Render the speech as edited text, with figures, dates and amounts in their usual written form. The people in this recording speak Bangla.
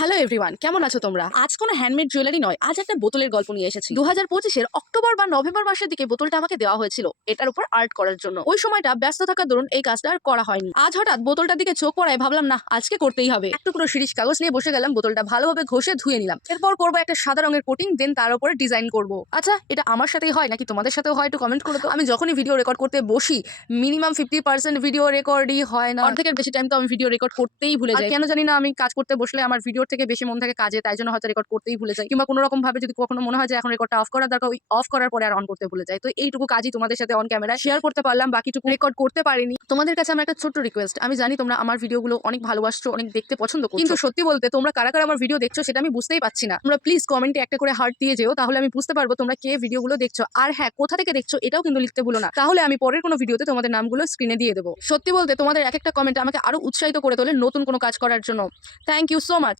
হ্যালো এভরিওয়ান, কেমন আছো তোমরা? আজ কোনো হ্যান্ডমেড জুয়েলারি নয়, আজ একটা বোতলের গল্প নিয়ে এসেছি। 2025-এর অক্টোবর বা নভেম্বর মাসের দিকে বোতলটা আমাকে দেওয়া হয়েছিল এটার উপর আর্ট করার জন্য। ওই সময়টা ব্যস্ত থাকার দরুন এই কাজটা আর করা হয়নি। আজ হঠাৎ বোতলটার দিকে চোখ পড়ায় ভাবলাম না, আজকে করতেই হবে। এক টুকরো শিরিষ কাগজ নিয়ে বসে গেলাম, বোতলটা ভালোভাবে ঘষে ধুয়ে নিলাম। এরপর করবো একটা সাদা রঙের কোটিং, দেন তার উপরে ডিজাইন করব। আচ্ছা, এটা আমার সাথেই হয় নাকি তোমাদের সাথেও হয় একটু কমেন্ট করো তো। আমি যখনই ভিডিও রেকর্ড করতে বসি মিনিমাম 50% ভিডিও রেকর্ডই হয় না, অর্ধেকের বেশি টাইম তো আমি ভিডিও রেকর্ড করতেই ভুলে যাই। কেন জানি না, আমি কাজ করতে বসলে আমার ভিডিওর থেকে বেশি মন থাকে কাজে, তাই জন্য হয়তো রেকর্ড করতেই ভুলে যাই, কিংবা কোনো রকম ভাবে যদি কখনো মনে হয় যে এখন রেকর্ডটা অফ করার দরকার, ওই অফ করার পরে আর অন করতে ভুলে যাই। তো এইটুকু কাজই তোমাদের সাথে অন ক্যামেরা শেয়ার করতে পারলাম, বাকিটুকু রেকর্ড করতে পারিনি। তোমাদের কাছে আমার একটা ছোট্ট রিকোয়েস্ট, আমি জানি তোমরা আমার ভিডিওগুলো অনেক ভালোবাসছো, অনেক দেখতে পছন্দ করছো, কিন্তু সত্যি বলতে তোমরা কারা কারা আমার ভিডিও দেখছো সেটা আমি বুঝতেই পাচ্ছি না। তোমরা প্লিজ কমেন্টে একটা করে হার্ট দিয়ে যেও, তাহলে আমি বুঝতে পারবো তোমরা কে ভিডিওগুলো দেখছো। আর হ্যাঁ, কোথা থেকে দেখছো এটাও কিন্তু লিখতে ভুলো না, তাহলে আমি পরের কোনো ভিডিওতে তোমাদের নামগুলো স্ক্রিনে দিয়ে দেবো। সত্যি বলতে তোমাদের এক একটা কমেন্ট আমাকে আরো উৎসাহিত করে তোলে নতুন কোনো কাজ করার জন্য। Thank you so much.